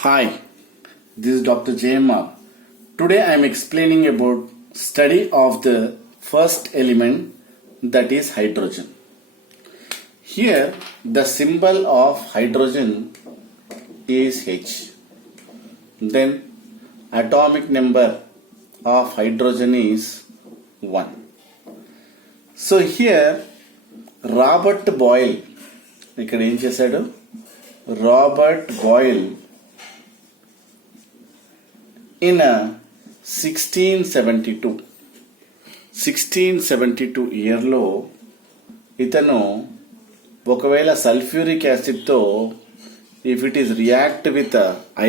Hi, this is Dr. JMR. Today I am explaining about study of the first element, that is hydrogen. Here the symbol of hydrogen is H. Then atomic number of hydrogen is 1. So here Robert Boyle, ఇక్కడ ఏం చేశాడు, Robert boil in 1672 ఇయర్లో ఇతను ఒకవేళ sulphuric యాసిడ్తో if it is react with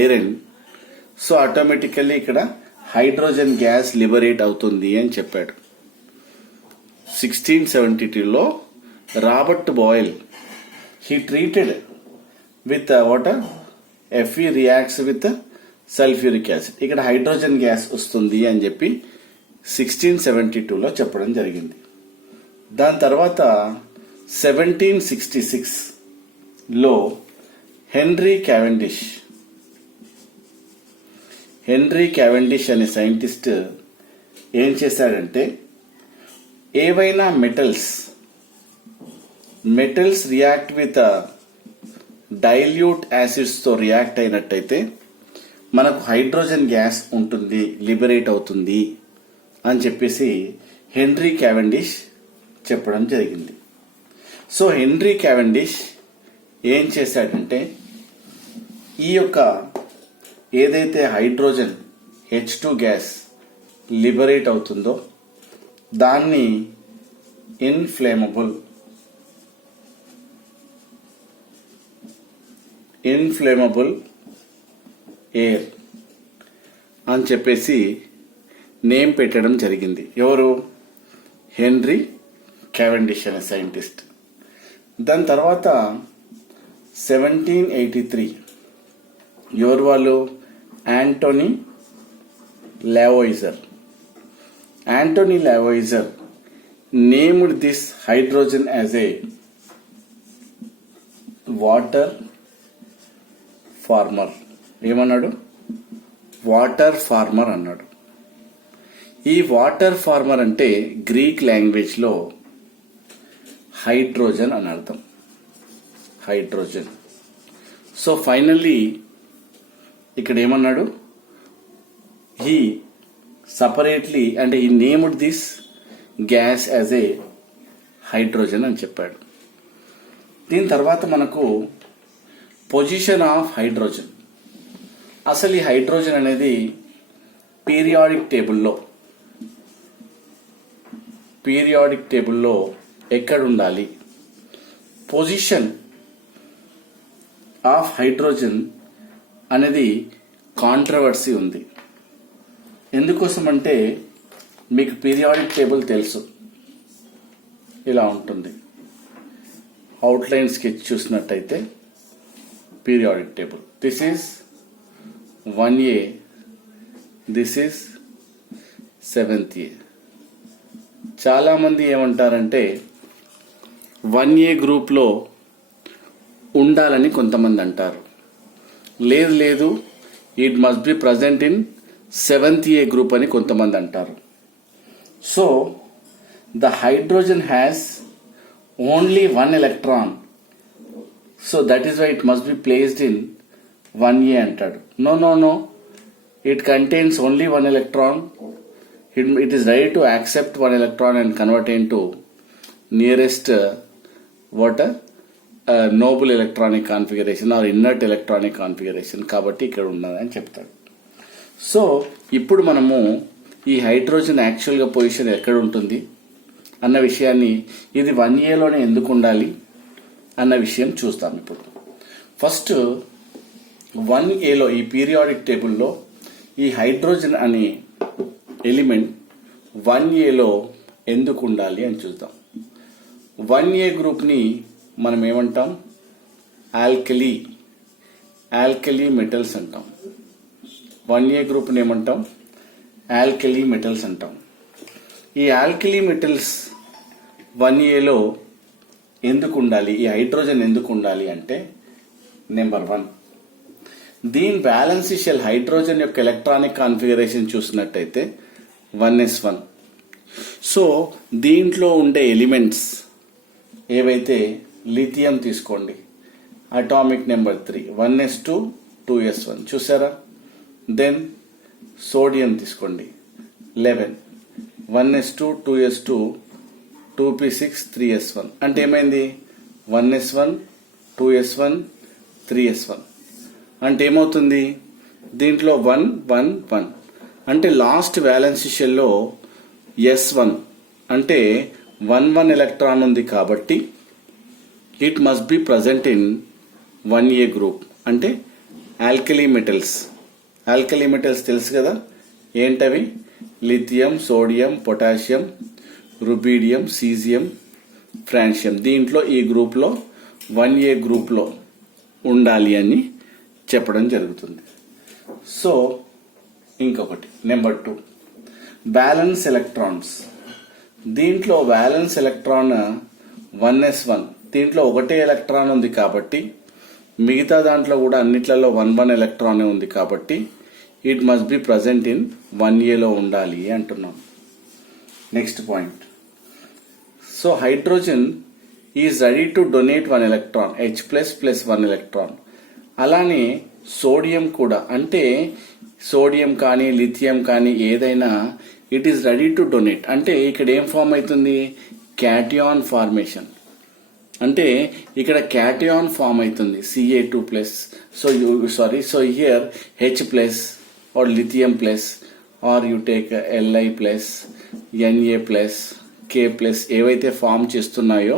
iron, so automatically ఇక్కడ hydrogen gas liberate అవుతుంది అని చెప్పాడు. 1672లో Robert Boyle he treated with water, Fe reacts with sulphuric acid, ఇక్కడ హైడ్రోజన్ గ్యాస్ వస్తుంది అని చెప్పి 1672లో చెప్పడం జరిగింది. దాని తర్వాత 1766లో హెన్రీ క్యావెండిష్ అనే సైంటిస్ట్ ఏం చేశాడంటే, ఏవైనా metals react with dilute acids తో రియాక్ట్ అయినట్టయితే మనకు హైడ్రోజన్ గ్యాస్ ఉంటుంది, లిబరేట్ అవుతుంది అని చెప్పేసి హెన్రీ క్యావెండిష్ చెప్పడం జరిగింది. సో హెన్రీ క్యావెండిష్ ఏం చేశాడంటే, ఈ యొక్క ఏదైతే హైడ్రోజన్ H2 గ్యాస్ లిబరేట్ అవుతుందో దాన్ని ఇన్ఫ్లేమబుల్ ఎయిర్ అని చెప్పేసి నేమ్ పెట్టడం జరిగింది. ఎవరు? హెన్రీ క్యావెండిష్ అనే సైంటిస్ట్. దాని తర్వాత 1783 ఎవరు వాళ్ళు? Antoine Lavoisier named this hydrogen as a water former. ఏమన్నాడు? వాటర్ ఫార్మర్ అన్నాడు. ఈ వాటర్ ఫార్మర్ అంటే గ్రీక్ లాంగ్వేజ్ లో హైడ్రోజన్ అని అర్థం. హైడ్రోజన్. సో ఫైనల్లీ ఇక్కడ ఏమన్నాడు? హీ సపరేట్లీ అంటే ఈ named this gas as a hydrogen అని చెప్పాడు. దీని తర్వాత మనకు పొజిషన్ ఆఫ్ హైడ్రోజన్. అసలు ఈ హైడ్రోజన్ అనేది పీరియాడిక్ టేబుల్లో ఎక్కడ ఉండాలి? పొజిషన్ ఆఫ్ హైడ్రోజన్ అనేది కాంట్రవర్సీ ఉంది. ఎందుకోసం అంటే మీకు పీరియాడిక్ టేబుల్ తెలుసు, ఇలా ఉంటుంది. అవుట్లైన్ స్కెచ్ చూసినట్టయితే periodic table, this is 1A, this is 7th A. చాలా మంది ఏమంటారంటే 1A గ్రూప్లో ఉండాలని కొంతమంది అంటారు. లేదు it must be present in 7th A group అని కొంతమంది అంటారు. So the hydrogen has only 1 electron, so that is why it must be placed in 1A అంటాడు. No, it contains only 1 electron. It is ready to accept 1 electron and convert into nearest noble electronic configuration or inert electronic configuration, కాబట్టి ఇక్కడ ఉన్నదని చెప్తాడు. So ఇప్పుడు మనము ఈ hydrogen యాక్చువల్గా position ఎక్కడ ఉంటుంది అన్న విషయాన్ని, ఇది 1Aలోనే ఎందుకు ఉండాలి అన్న విషయం చూస్తాం. ఇప్పుడు ఫస్ట్ 1Aలో ఈ పీరియాడిక్ టేబుల్లో ఈ హైడ్రోజన్ అనే ఎలిమెంట్ 1Aలో ఎందుకు ఉండాలి అని చూద్దాం. 1A గ్రూప్ని మనం ఏమంటాం? ఆల్కలీ మెటల్స్ అంటాం. 1A గ్రూప్ని ఏమంటాం? ఆల్కలీ మెటల్స్ అంటాం. ఈ ఆల్కలీ మెటల్స్ 1Aలో ఎందుకు ఉండాలి, ఈ హైడ్రోజన్ ఎందుకు ఉండాలి అంటే, నెంబర్ 1 దీని బ్యాలెన్స్ షెల్ హైడ్రోజన్ యొక్క ఎలక్ట్రానిక్ కాన్ఫిగరేషన్ చూసినట్టయితే 1s1. సో దీంట్లో ఉండే ఎలిమెంట్స్ ఏవైతే లిథియం తీసుకోండి, అటామిక్ నెంబర్ 3 1s2 2s1 చూసారా. దెన్ సోడియం తీసుకోండి 11 1s2 2s2 2p6 3s1 అంటే ఏమైంది 1s1 2s1 3s1 అంటే ఏమవుతుంది దీంట్లో 1 1 1 అంటే లాస్ట్ వ్యాలెన్స్ షెల్లో s1 అంటే 1 1 ఎలక్ట్రాన్ ఉంది కాబట్టి it must be present in 1a group. అంటే ఆల్కలీ మెటల్స్ తెలుసు కదా ఏంటవి, lithium, sodium, potassium, rubidium, caesium, francium. దీంట్లో ఈ గ్రూప్లో 1a గ్రూప్లో ఉండాలి అని చెప్పడం జరుగుతుంది. సో ఇంకొకటి నెంబర్ 2 బ్యాలెన్స్ ఎలక్ట్రాన్స్. దీంట్లో బ్యాలెన్స్ ఎలక్ట్రాన్ 1s1, దీంట్లో ఒకటే ఎలక్ట్రాన్ ఉంది కాబట్టి మిగతా దాంట్లో కూడా అన్నిట్లలో 1 1 ఎలక్ట్రానే ఉంది కాబట్టి it must be present in 1aలో ఉండాలి అంటున్నాం. Next point, so hydrogen is ready to donate 1 electron H++ 1 electron. అలానే సోడియం కూడా, అంటే సోడియం కానీ లిథియం కానీ ఏదైనా it is ready to donate. అంటే ఇక్కడ ఏం ఫామ్ అవుతుంది, క్యాటియాన్ ఫార్మేషన్. అంటే ఇక్కడ క్యాటియాన్ ఫామ్ అవుతుంది Ca2+. So here H+ or lithium plus or you take Li+, Na+, K+, ఏవైతే ఫామ్ చేస్తున్నాయో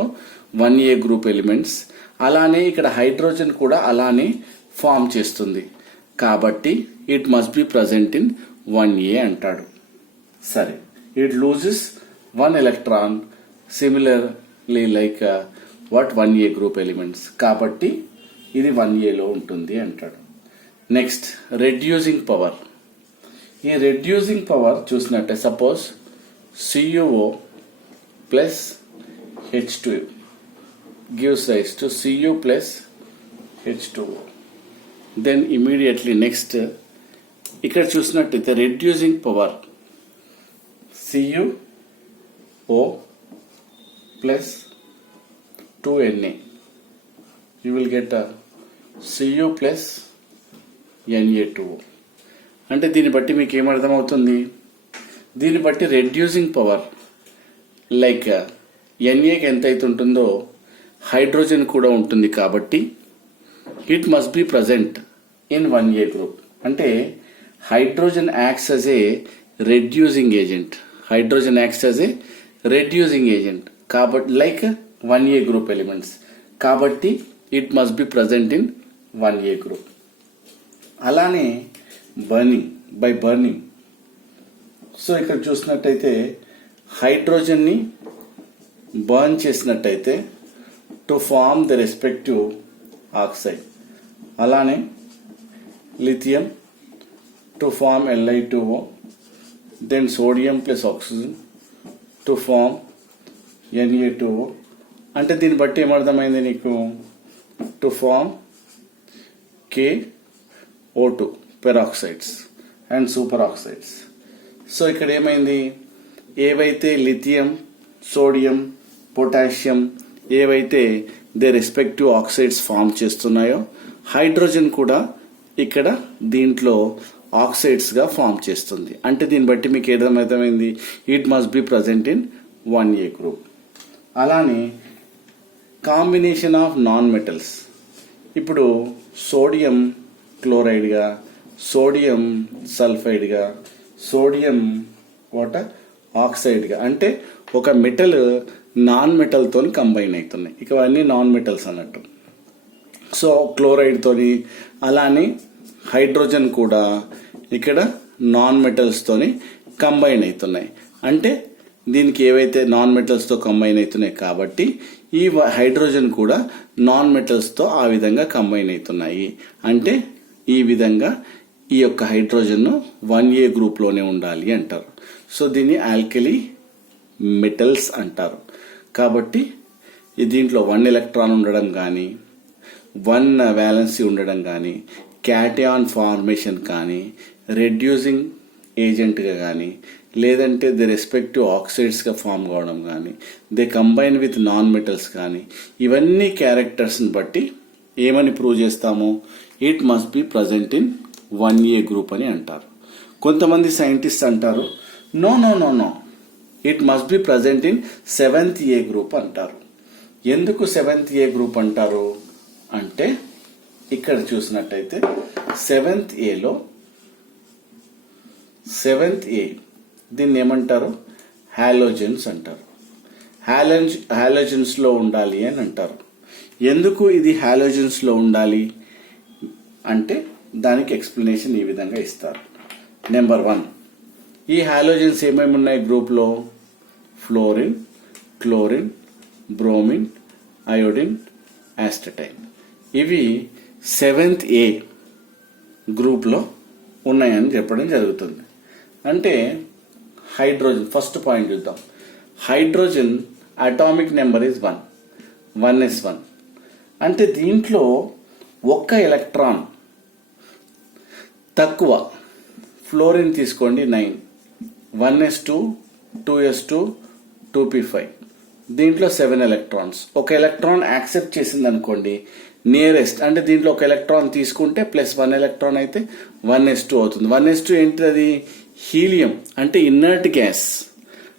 1a గ్రూప్ ఎలిమెంట్స్, అలానే ఇక్కడ హైడ్రోజన్ కూడా అలానే ఫామ్ చేస్తుంది కాబట్టి it must be present in 1a అంటాడు. సరే, it loses 1 electron similarly like what 1a group elements కాబట్టి ఇది 1aలో ఉంటుంది అంటాడు. Next reducing power. ఈ రెడ్యూసింగ్ పవర్ చూసినట్టే suppose CuO plus H2 gives rise to Cu plus H2O. Then immediately next ఇక్కడ చూసినట్టయితే reducing power CuO plus 2Na, you will get a Cu plus Na2O. అంటే దీన్ని బట్టి మీకు ఏమర్థమవుతుంది, దీన్ని బట్టి రెడ్యూసింగ్ పవర్ లైక్ Naకి ఎంత అయితే ఉంటుందో హైడ్రోజన్ కూడా ఉంటుంది కాబట్టి it must be present in 1a group. అంటే hydrogen acts as a reducing agent కాబట్టి లైక్ 1a గ్రూప్ ఎలిమెంట్స్ కాబట్టి it must be present in 1a group. అలానే బర్నింగ్. సో ఇక్కడ చూసినట్టయితే హైడ్రోజన్ని బర్న్ చేసినట్టయితే to form the respective oxide, అలానే lithium to form Li2O, then sodium plus oxygen to form Na2O. అంటే దీన్ని బట్టి ఏమర్థమైంది నీకు, to form KO2 peroxides and super oxides. So ఇక్కడ ఏమైంది, ఏవైతే లిథియం, సోడియం, పొటాషియం ఏవైతే దే రెస్పెక్టివ్ ఆక్సైడ్స్ ఫామ్ చేస్తున్నాయో హైడ్రోజన్ కూడా ఇక్కడ దీంట్లో ఆక్సైడ్స్గా ఫామ్ చేస్తుంది. అంటే దీన్ని బట్టి మీకు ఏదమైంది, it must be present in 1a group. అలానే కాంబినేషన్ ఆఫ్ నాన్ మెటల్స్. ఇప్పుడు సోడియం క్లోరైడ్గా, సోడియం సల్ఫైడ్గా, సోడియం ఆక్సైడ్గా, అంటే ఒక మెటల్ నాన్ మెటల్తో కంబైన్ అవుతున్నాయి. ఇక అవన్నీ నాన్ మెటల్స్ అన్నట్టు. సో క్లోరైడ్తోని, అలానే హైడ్రోజన్ కూడా ఇక్కడ నాన్ మెటల్స్తోని కంబైన్ అవుతున్నాయి. అంటే దీనికి ఏవైతే నాన్ మెటల్స్తో కంబైన్ అవుతున్నాయి కాబట్టి ఈ హైడ్రోజన్ కూడా నాన్ మెటల్స్తో ఆ విధంగా కంబైన్ అవుతున్నాయి. అంటే ఈ విధంగా ఈ యొక్క హైడ్రోజన్ 1a గ్రూప్లోనే ఉండాలి అంటారు. సో దీన్ని ఆల్కలీ మెటల్స్ అంటారు. కాబట్టి దీంట్లో 1 ఎలక్ట్రాన్ ఉండడం కానీ, 1 వ్యాలెన్సీ ఉండడం కానీ, క్యాటయాన్ ఫార్మేషన్ కానీ, రెడ్యూసింగ్ ఏజెంట్గా కానీ, లేదంటే ది రెస్పెక్టివ్ ఆక్సైడ్స్గా ఫామ్ కావడం కానీ, they combine with non metals కానీ, ఇవన్నీ క్యారెక్టర్స్ని బట్టి ఏమని ప్రూవ్ చేస్తాము? It must be present in 1A group అని అంటారు. కొంతమంది సైంటిస్ట్ అంటారు no no no no it must be present in 7th A group అంటారు. ఎందుకు 7th A గ్రూప్ అంటారు అంటే, ఇక్కడ చూసినట్టయితే 7th A దీన్ని ఏమంటారు? హాలోజన్స్ అంటారు. హాలోజన్స్లో ఉండాలి అని అంటారు. ఎందుకు ఇది హాలోజన్స్లో ఉండాలి అంటే దానికి ఎక్స్ప్లెనేషన్ ఈ విధంగా ఇస్తారు. నెంబర్ 1, ఈ హాలోజన్స్ ఏమేమి ఉన్నాయి గ్రూప్లో? Fluorine, chlorine, bromine, iodine, astatine. ఇవి 7th A గ్రూప్లో ఉన్నాయని చెప్పడం జరుగుతుంది. అంటే హైడ్రోజన్, ఫస్ట్ పాయింట్ చూద్దాం. Hydrogen atomic number is 1, 1s1. అంటే దీంట్లో ఒక్క ఎలక్ట్రాన్ తక్కువ. ఫ్లోరిన్ తీసుకోండి 9, 1s2, 2s2, 2p5. దీంట్లో 7 ఎలక్ట్రాన్స్. ఒక ఎలక్ట్రాన్ యాక్సెప్ట్ చేసింది అనుకోండి, నియరెస్ట్ అంటే దీంట్లో ఒక ఎలక్ట్రాన్ తీసుకుంటే ప్లస్ 1 ఎలక్ట్రాన్ అయితే 1s2 అవుతుంది. 1s2 ఏంటి? అది హీలియం అంటే ఇన్నర్ట్ గ్యాస్.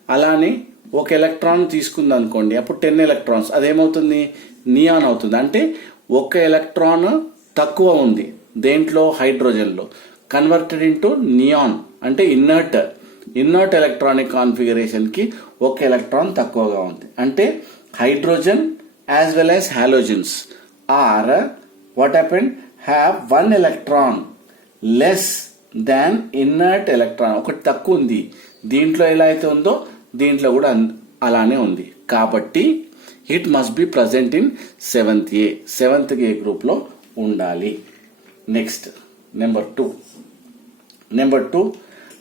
అలానే ఒక ఎలక్ట్రాన్ తీసుకుంది అనుకోండి, అప్పుడు 10 ఎలక్ట్రాన్స్, అదేమవుతుంది? నియాన్ అవుతుంది. అంటే ఒక ఎలక్ట్రాన్ తక్కువ ఉంది దేంట్లో? హైడ్రోజన్లో. కన్వర్టెడ్ ఇంటూ నియాన్ అంటే ఇన్నర్ట్ ఎలక్ట్రానిక్ కాన్ఫిగరేషన్కి ఒక ఎలక్ట్రాన్ తక్కువగా ఉంది. అంటే hydrogen as well as halogens are what happened have 1 electron less than inert electron. ఒకటి తక్కువ ఉంది. దీంట్లో ఎలా అయితే ఉందో దీంట్లో కూడా అలానే ఉంది. కాబట్టి it must be present in 7th A గ్రూప్లో ఉండాలి. నెక్స్ట్ నెంబర్ 2,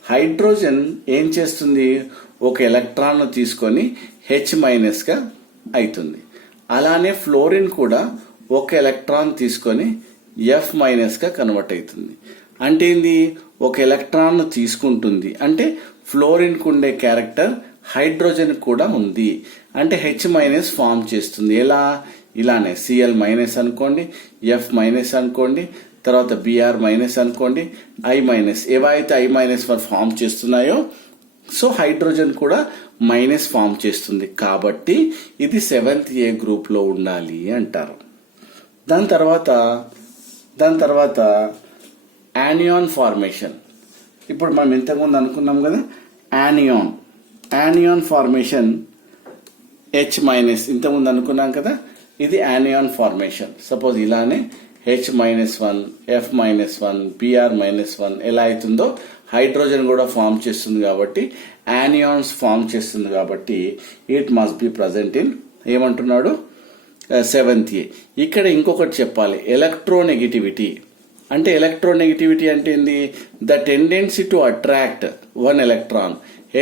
హైడ్రోజన్ ఏం చేస్తుంది? ఒక ఎలక్ట్రాన్ తీసుకొని H- అవుతుంది. అలానే ఫ్లోరిన్ కూడా ఒక ఎలక్ట్రాన్ తీసుకొని F- కన్వర్ట్ అవుతుంది. అంటే ఏంది? ఒక ఎలక్ట్రాన్ తీసుకుంటుంది. అంటే ఫ్లోరిన్కు ఉండే క్యారెక్టర్ హైడ్రోజన్ కూడా ఉంది. అంటే H- ఫామ్ చేస్తుంది. ఎలా? ఇలానే Cl- అనుకోండి, F- అనుకోండి, తర్వాత Br- అనుకోండి, I- ఏవైతే I- ఫామ్ చేస్తున్నాయో సో హైడ్రోజన్ కూడా మైనస్ ఫామ్ చేస్తుంది. కాబట్టి ఇది 7th A గ్రూప్లో ఉండాలి అంటారు. దాని తర్వాత యానియాన్ ఫార్మేషన్. ఇప్పుడు మనం ఇంతకుముందు అనుకున్నాం కదా, యానియాన్ ఫార్మేషన్ H- ఇంతకుముందు అనుకున్నాం కదా, ఇది యానియాన్ ఫార్మేషన్. సపోజ్ ఇలానే H-1, F-1, Br-1 ఎలా అవుతుందో హైడ్రోజన్ కూడా ఫామ్ చేస్తుంది. కాబట్టి యానియాన్స్ ఫామ్ చేస్తుంది. కాబట్టి it must be present in ఏమంటున్నాడు? 7th A. ఇక్కడ ఇంకొకటి చెప్పాలి, ఎలక్ట్రోనెగటివిటీ. అంటే ఎలక్ట్రోనెగటివిటీ అంటే ఏంది? The tendency to attract 1 electron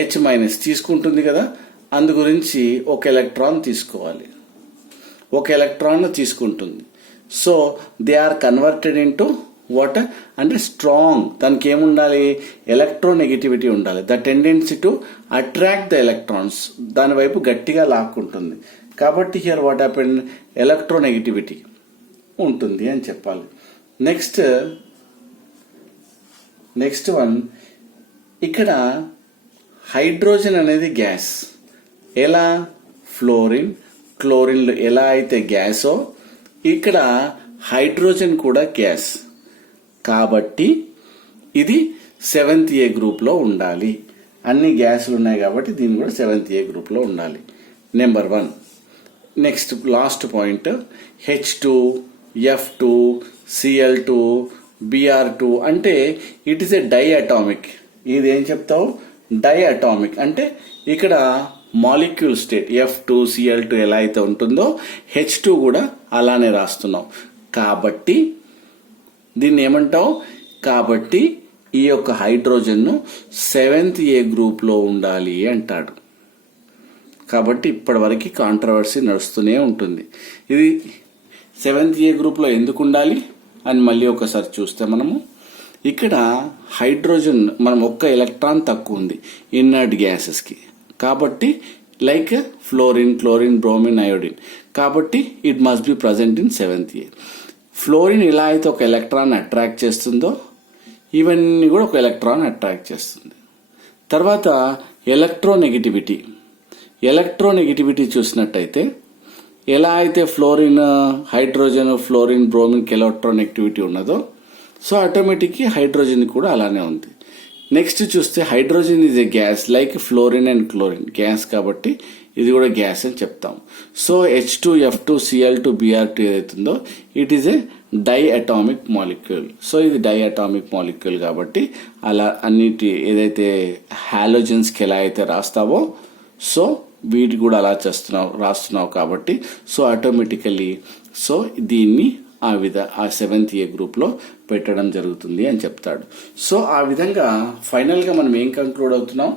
H- తీసుకుంటుంది కదా, అందు గురించి ఒక ఎలక్ట్రాన్ తీసుకోవాలి. ఒక ఎలక్ట్రాన్ తీసుకుంటుంది. So they are converted into what అంటే స్ట్రాంగ్. దానికి ఏముండాలి? ఎలక్ట్రోనెగటివిటీ ఉండాలి. The tendency to attract the electrons, దాని వైపు గట్టిగా లాక్కుంటుంది. కాబట్టి హియర్ వాట్ హ్యాపెన్? ఎలక్ట్రోనెగటివిటీ ఉంటుంది అని చెప్పాలి. నెక్స్ట్ వన్, ఇక్కడ హైడ్రోజన్ అనేది గ్యాస్. ఎలా? ఫ్లోరిన్, క్లోరిన్లు ఎలా అయితే గ్యాసో ఇక్కడ హైడ్రోజన్ కూడా గ్యాస్. కాబట్టి ఇది 7th A గ్రూప్లో ఉండాలి. అన్ని గ్యాసులు ఉన్నాయి కాబట్టి దీన్ని కూడా 7th A గ్రూప్లో ఉండాలి. Number 1. Next last point, H2, F2, Cl2, Br2 అంటే it is a diatomic. ఇది ఏం చెప్తావు? Diatomic. అంటే ఇక్కడ మాలిక్యూల్ స్టేట్ F2, Cl2 ఎలా అయితే ఉంటుందో H2 కూడా అలానే రాస్తున్నాం. కాబట్టి దీన్ని ఏమంటావు? కాబట్టి ఈ యొక్క హైడ్రోజన్ను 7th A గ్రూప్లో ఉండాలి అంటాడు. కాబట్టి ఇప్పటివరకు కాంట్రవర్సీ నడుస్తూనే ఉంటుంది. ఇది 7th A గ్రూప్లో ఎందుకు ఉండాలి అని మళ్ళీ ఒకసారి చూస్తే మనము ఇక్కడ హైడ్రోజన్ మనం ఒక్క ఎలక్ట్రాన్ తక్కువ ఉంది ఇన్నర్ట్ గ్యాసెస్కి, కాబట్టి like fluorine, chlorine, bromine, iodine, కాబట్టి it must be present in 7th A. Fluorine ఎలా అయితే ఒక ఎలక్ట్రాన్ అట్రాక్ట్ చేస్తుందో ఇవన్నీ కూడా ఒక ఎలక్ట్రాన్ అట్రాక్ట్ చేస్తుంది. తర్వాత ఎలక్ట్రోనెగటివిటీ చూసినట్టయితే ఎలా అయితే ఫ్లోరిన్, హైడ్రోజన్, ఫ్లోరిన్, బ్రోమిన్కి ఎలక్ట్రోనెగటివిటీ ఉన్నదో సో ఆటోమేటిక్గా హైడ్రోజన్ కూడా అలానే ఉంది. నెక్స్ట్ చూస్తే hydrogen is a gas like fluorine and chlorine, gas కాబట్టి ఇది కూడా గ్యాస్ అని చెప్తాం. సో H2F2Cl2Br2 ఏదైతుందో it is a diatomic molecule. So ఇది డై అటామిక్ మాలిక్యూల్ కాబట్టి అలా అన్నిటి ఏదైతే హాలోజన్స్కి ఎలా అయితే రాస్తావో సో వీటి కూడా అలా రాస్తున్నావు కాబట్టి సో ఆటోమేటికలీ సో దీన్ని ఆ 7th A గ్రూప్లో పెట్టడం జరుగుతుంది అని చెప్తాడు. సో ఆ విధంగా ఫైనల్గా మనం ఏం కంక్లూడ్ అవుతున్నాం,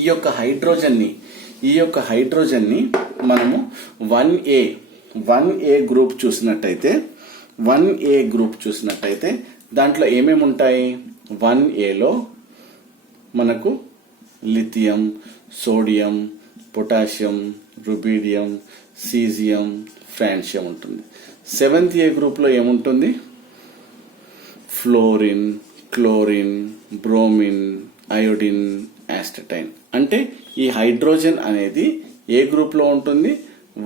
ఈ యొక్క హైడ్రోజన్ని మనము 1A గ్రూప్ చూసినట్టయితే దాంట్లో ఏమేమి ఉంటాయి, 1Aలో మనకు lithium, sodium, potassium, rubidium, caesium, francium ఉంటుంది. 7th A గ్రూప్లో ఏముంటుంది, ఫ్లోరిన్, క్లోరిన్, బ్రోమిన్, అయోడిన్, యాస్టటైన్. అంటే ఈ హైడ్రోజన్ అనేది ఏ గ్రూప్లో ఉంటుంది,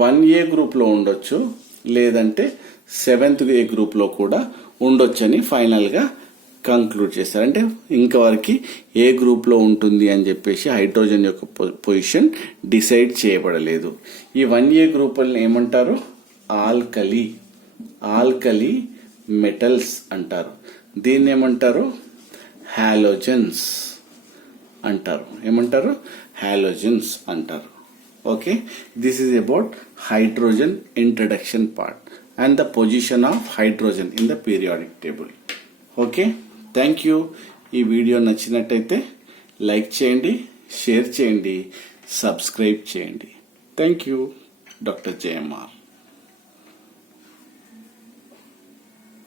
1A గ్రూప్లో ఉండొచ్చు, లేదంటే 7th A గ్రూప్లో కూడా ఉండొచ్చని ఫైనల్గా కంక్లూడ్ చేస్తారు. అంటే ఇంతవరకు ఏ గ్రూప్లో ఉంటుంది అని చెప్పేసి హైడ్రోజన్ యొక్క పొజిషన్ డిసైడ్ చేయబడలేదు. ఈ 1A గ్రూప్ ఏమంటారు, ఆల్కలీ మెటల్స్ అంటారు. దీన్ని ఏమంటారు, హాలోజన్స్ అంటారు. Okay, this is about hydrogen introduction part and the position of hydrogen in the periodic table. Okay, thank you. ఈ వీడియో నచ్చినట్టయితే లైక్ చేయండి, షేర్ చేయండి, సబ్స్క్రైబ్ చేయండి. Thank you. Doctor JMR.